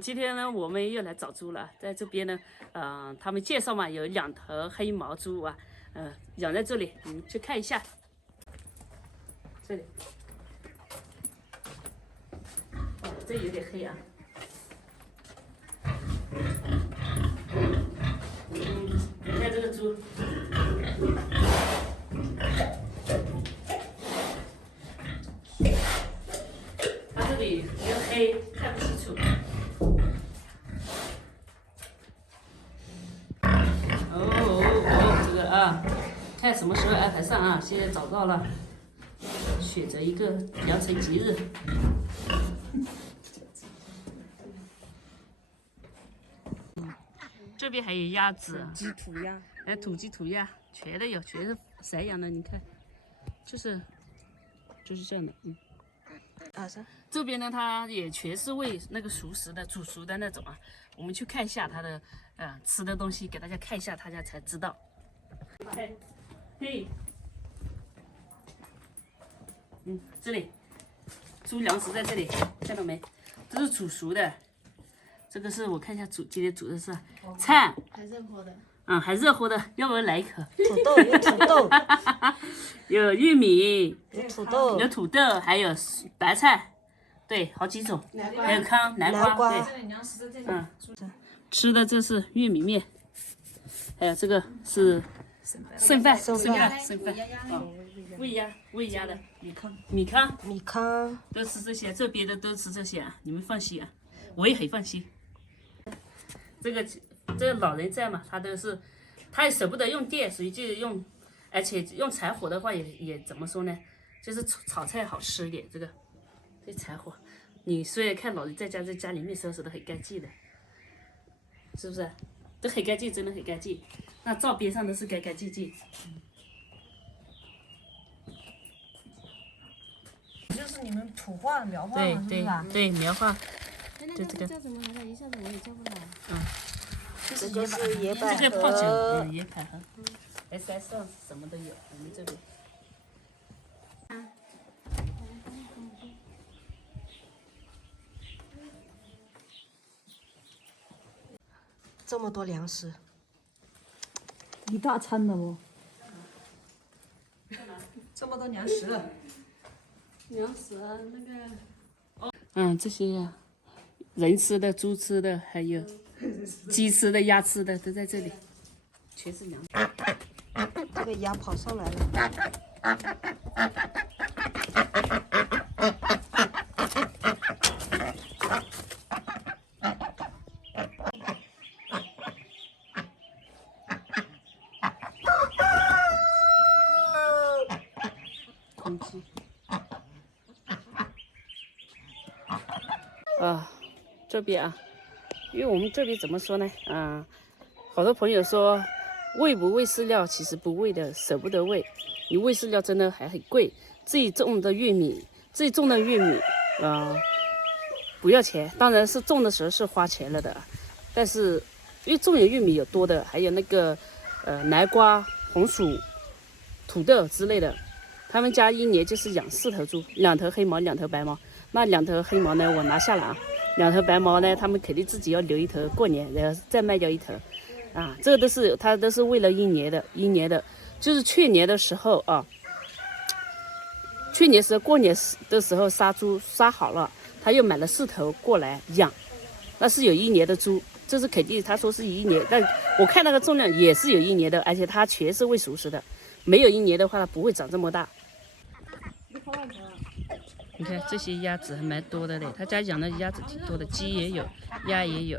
今天呢，我们又来找猪了，在这边呢，他们介绍嘛，有2头黑毛猪啊，养在这里，你们去看一下。这里，这有点黑啊。你看这个猪。它这里比较黑，看不清楚。这个啊，看什么时候安排上啊？现在找到了，选择一个良辰吉日。这边还有鸭子，鸡土鸭，土鸡土鸭全都有，全是散养的。你看，就是这样的，这边呢，它也全是喂那个熟食的、煮熟的那种啊。我们去看一下它的吃的东西，给大家看一下，大家才知道。嘿，这里猪粮食在这里，看到没？这是煮熟的。这个是我看一下今天煮的是菜，还热乎的。还热乎的，要不要来一口？土豆有土豆，有玉米，有土豆，有土豆，还有白菜，对，好几种，还有南瓜，对，吃的这是玉米面，还有这个是剩饭，喂鸭的米糠，都吃这些，这边的都吃这些啊，你们放心啊，我也很放心。这个老人在嘛，他也舍不得用电，所以就用，而且用柴火的话也怎么说呢，就是炒菜好吃一点。这柴火，你虽然看老人在家里面收拾的很干净的，是不是？都很干净，真的很干净。那照边上都是干干净净。就是你们土话苗话对嘛，是不是啊？对，苗话。就这个叫什么来着？一下子我也叫不来。这个是野百合，这个泡酒，野百合，SS 什么都有，我们这边。这么多粮食，一大餐的哦。这么多粮食，粮食那个。这些呀，人吃的、猪吃的，还有鸡吃的、鸭吃的，都在这里，全是粮食。这个鸭跑上来了。空气。这边啊，因为我们这边怎么说呢？好多朋友说喂不喂饲料，其实不喂的，舍不得喂。你喂饲料真的还很贵，自己种的玉米，不要钱，当然是种的时候是花钱了的，但是因为种有玉米有多的，还有那个南瓜、红薯、土豆之类的。他们家一年就是养4头猪，2头黑毛，2头白毛。那2头黑毛呢，我拿下了啊。2头白毛呢，他们肯定自己要留1头过年，然后再卖掉1头。这个他都是为了一年的，就是去年的时候啊，过年的时候杀猪杀好了，他又买了4头过来养，那是有1年的猪，这是肯定，他说是1年，但我看那个重量也是有1年的，而且它全是喂熟食的，没有1年的话，它不会长这么大。你看这些鸭子还蛮多的嘞，他家养的鸭子挺多的，鸡也有，鸭也有。